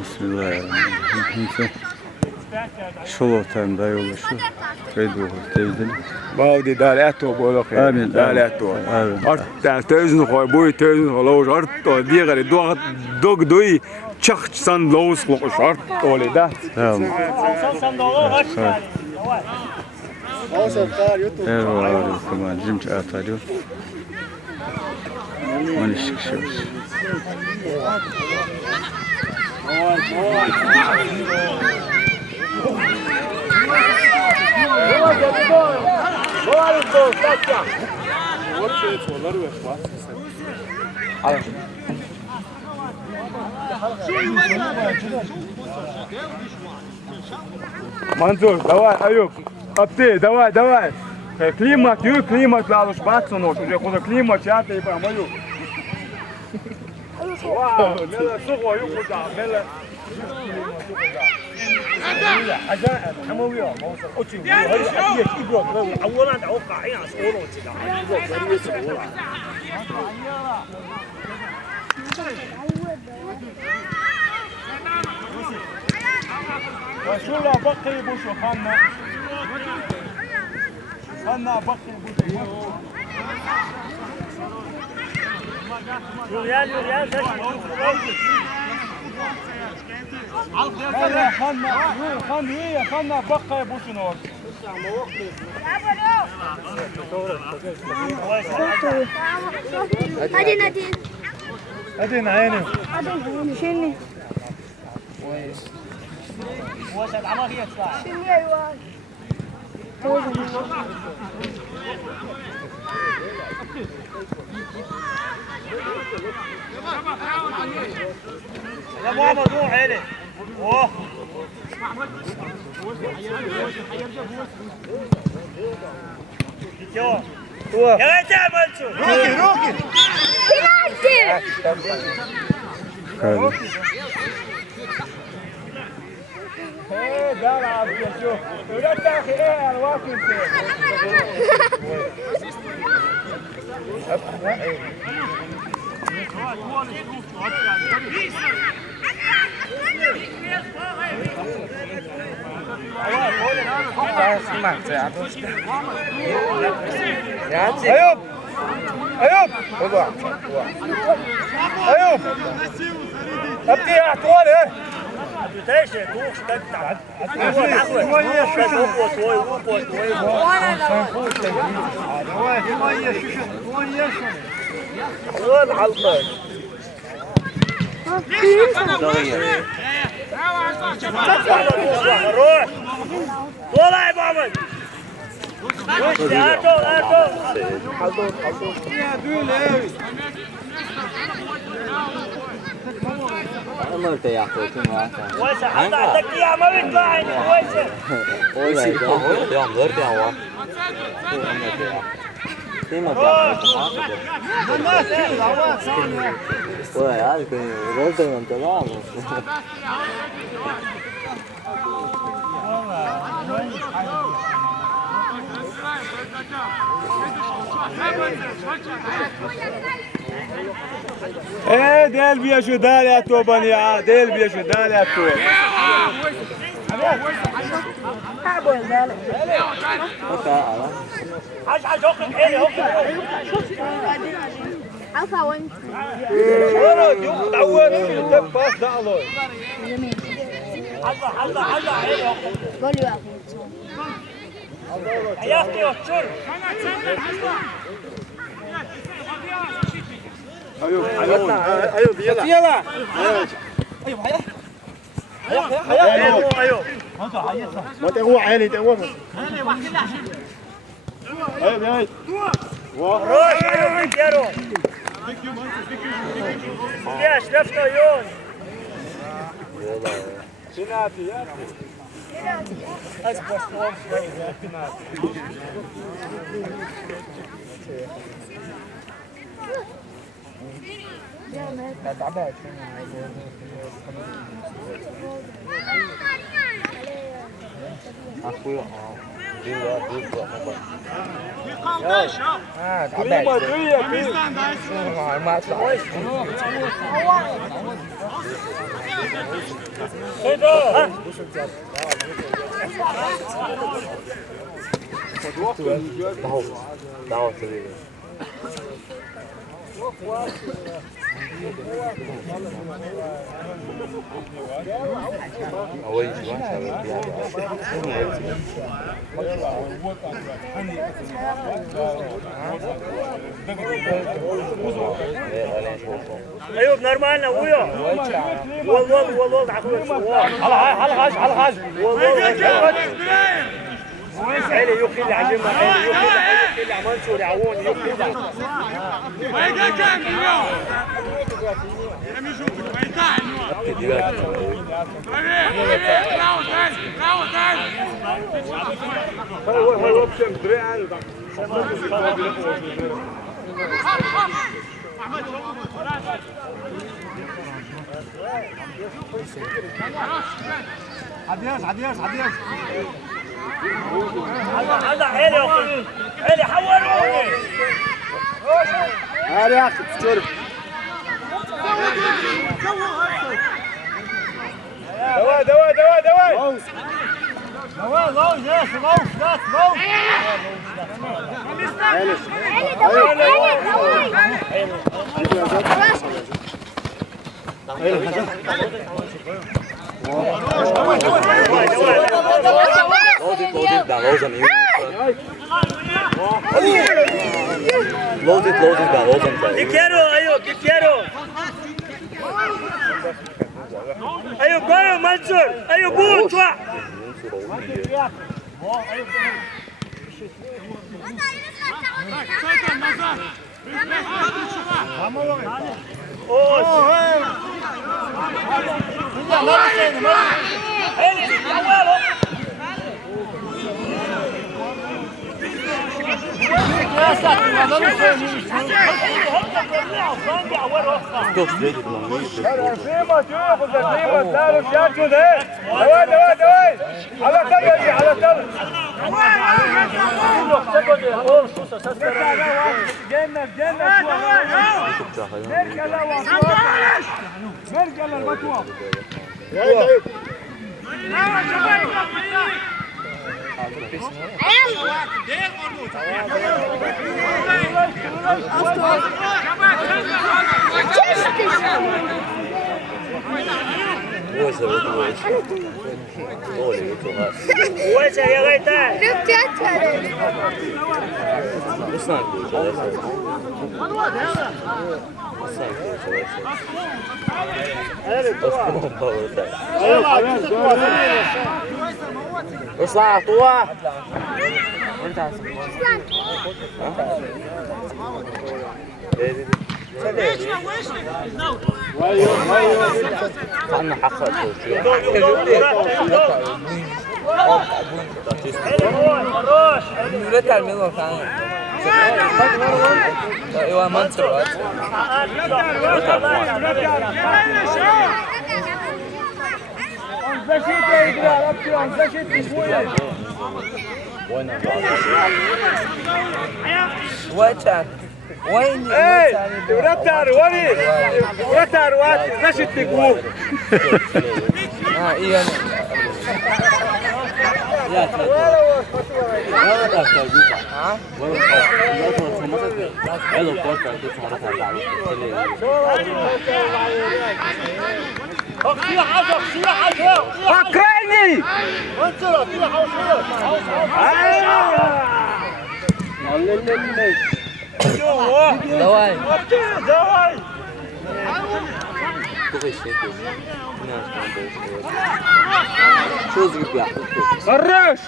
Bismillahirrahmanirrahim. Şol otayım dayı olur şu. Kaydı olur teyzeni. Bağdı dalet bolak. Amin. Dalet o. Amin. Art da teyzin koy boy teyzin loş art o diğeri dog doy çaksan loş loş art öyle da. Tamam. Sen Eyvallah. Tamam. Cimç atarıyor. Maniş kişiyoruz. Manzur, давай, Ayup. Апты, давай. Климат, климат лалуш бацун, уже куда климат, я ты по мою. Вау, мела сухо юкуда, мела. عشان حمويه ما وصل اوتشي هي يبرد اولا اتوقع هي صوره كذا يبرد صوره شو لا بقي بوشو خلنا بقي بوشو Yürüyen خلنا بقي بوشو نور هادي نادين ادين عيني شني وسط عمار هي تطلع شني ايوه يا محمد روح عيني اوه يا تعمل شو روكي Kaydı. ايه ده العب شوف ولاد اخي ايه الواكب ايوب ابدي اعطوال ايه ليش تروح تقطع وين علقه روح طلع يا محمد عمر تياحته كم واسع حطك اياه ما بيطلع واسع واسع يوم غير هو كم ولا يعرف غير ده من تمام ايه ديل بيشو دالي اتو بني ديل بيشو دالي اتو عاش هوقف عيني هوقف عفا وانت ورا يوم تعود انت باص دالو حظا عيني هوقف قول لي واقف عياطي وتشر ايوب يلا ايوه ما تقوى عيني تقوى ايوب روح يا روح يا شرفت عيون سناتي يا اصبر شوي يا Aku ya, dia buat apa? كريمة دوية كريمة ما دعوة سريرة أول شيء ايوب نورمالنا ويا والله على حاج عيلي يخي اللي عجمها عيلي يخي اللي عمان سوري عوون يخي عدياس هذا عيلي يخي عيلي حوروني هذا يا اخي تشرب دواء ايوب قايم منصور ايوب بول اطلع ويش يا غيتان شفت أكثر اطلع طوع عنا حقق ايوه منصور وين وين ورتار ولي ورتار وات زشت تقوم ايه يا ولا دكتور بيطلع ها ولا قالوا كوتا تسمع في حاجه فكرني منصور في دواي دواي شو زي بيع الرش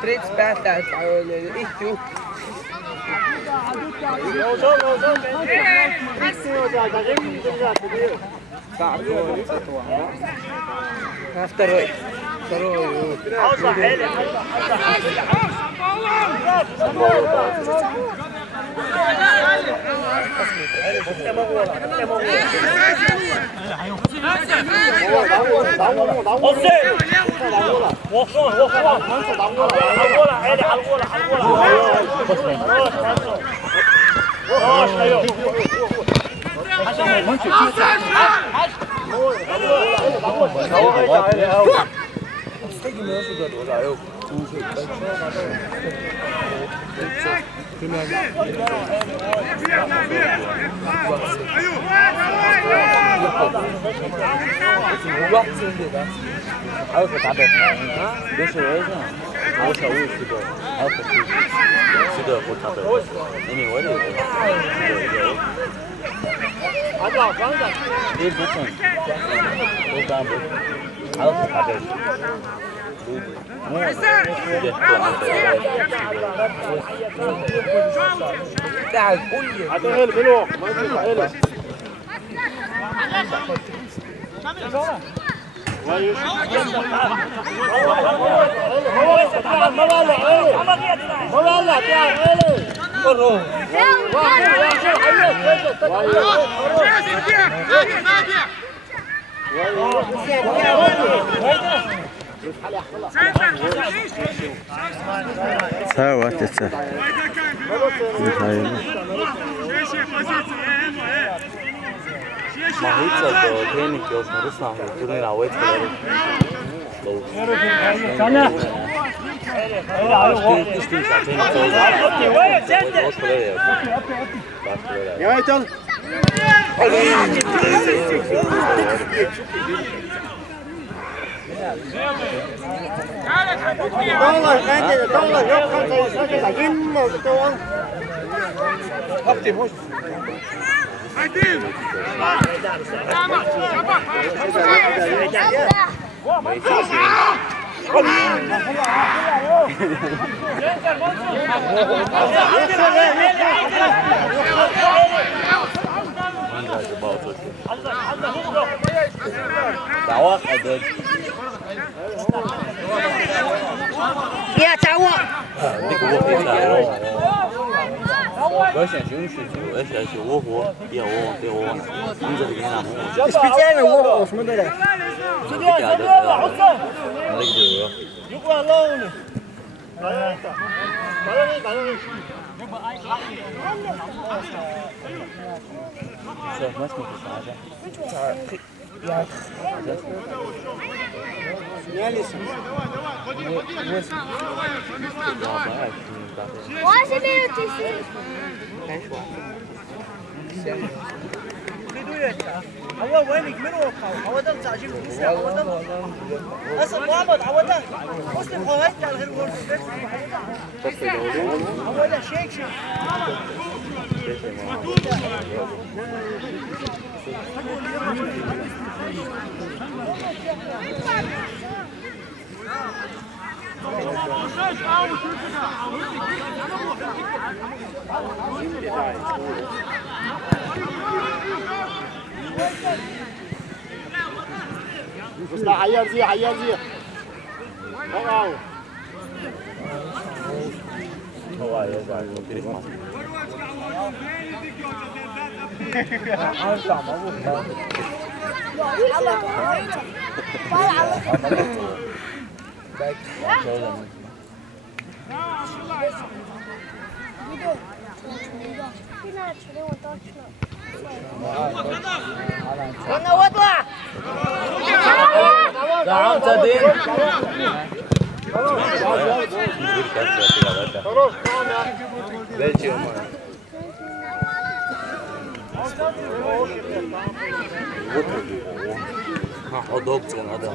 Três peças, isso. Второй. Второй. ساوى تسع Mahica do trening još na Ruslanju turnira u Eckeru. يا تعوى我想兴趣就而且是我活，也我对我，你这个人啊，Специально我什么的嘞？我比较的，那个。有关老呢。Все, знаешь, мы писали. هو وينك من وقع هو ده تعجيل المسا هو ده اصلا محمد هو ده مسلم خوات على غير هو ده شيك شيك لا عيال زي هو يرجع يدرس انا واطلع نعم تدين Hodopcija nadam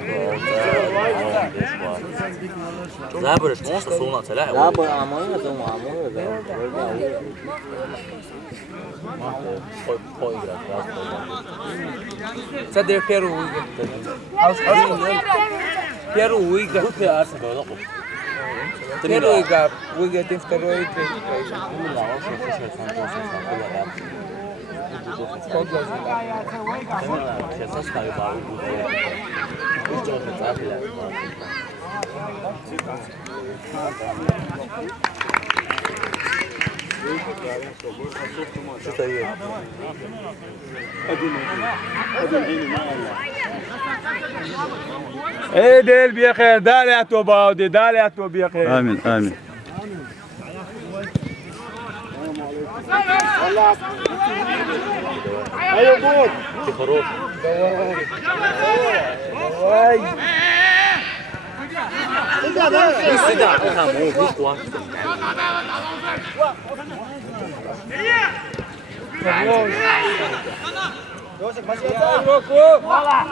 Zaboreš monster sunaca, lej. Zabor, a moja doma, a moja doma. Poigrat, Sad je Peru uigra. Peru uigra. Peru uigra, uigra tem второй и третий. Сейчас оставим бару. Пусть он запиляет. ايه ديل بخير دالياتو باودي دالياتو بخير Amin, amin. ايوه بود خروج استدعى مو قوة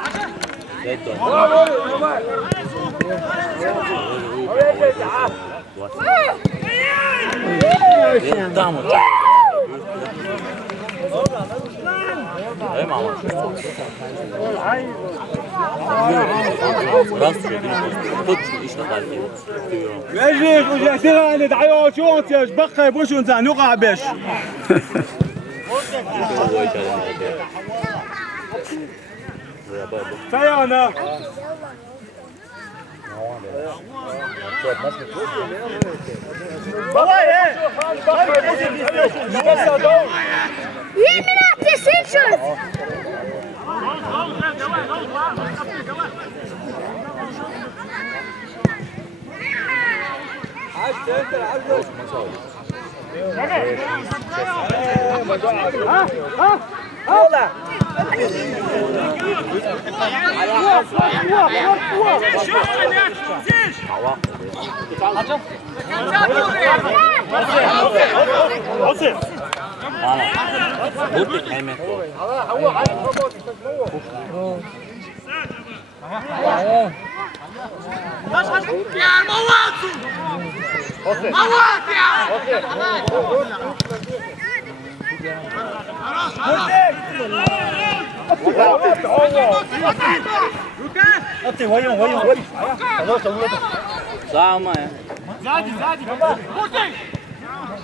ماجيك وجهتها ندعيو شو انت يا بقى بوش انت نقع بش سيانا يمنا تسيشن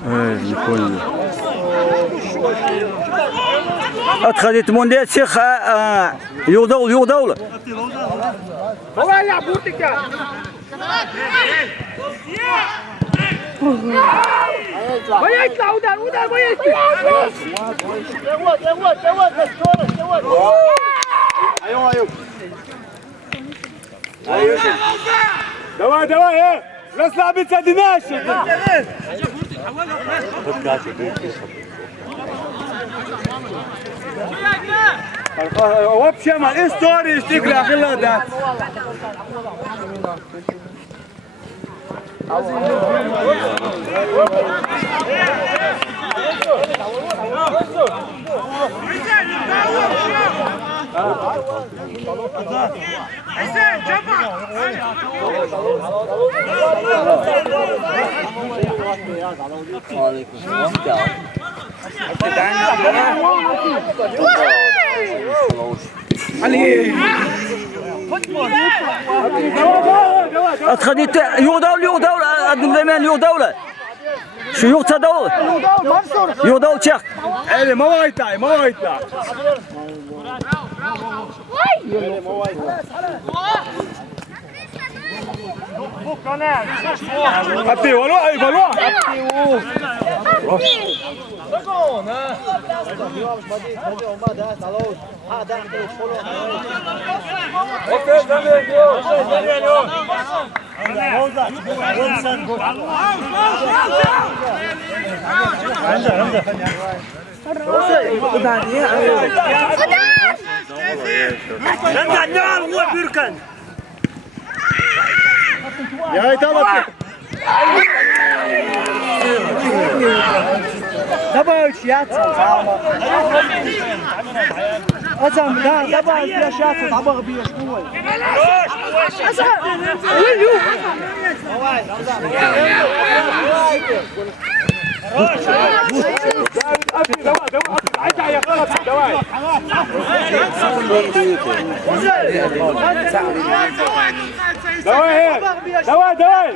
Evet, ne koyuyor? أدخلت مونديت شيخ يودول ويطلع ودار دواء دواء بس لا بتصدقناش وابشي مع الستوري يشتكي اخي ده حسين جمع وعليكم السلام أدخلت يودول أدم زمان يودول شو يوتا دول يودول شيخ ايه ما وايتاي ما وايتاي أبتي ولو أي ولو يا ايتابك دبل شيات أزم لا دبل يا شات طبق بيشوي دواء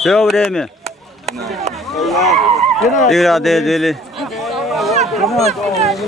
Все время. Игра дели.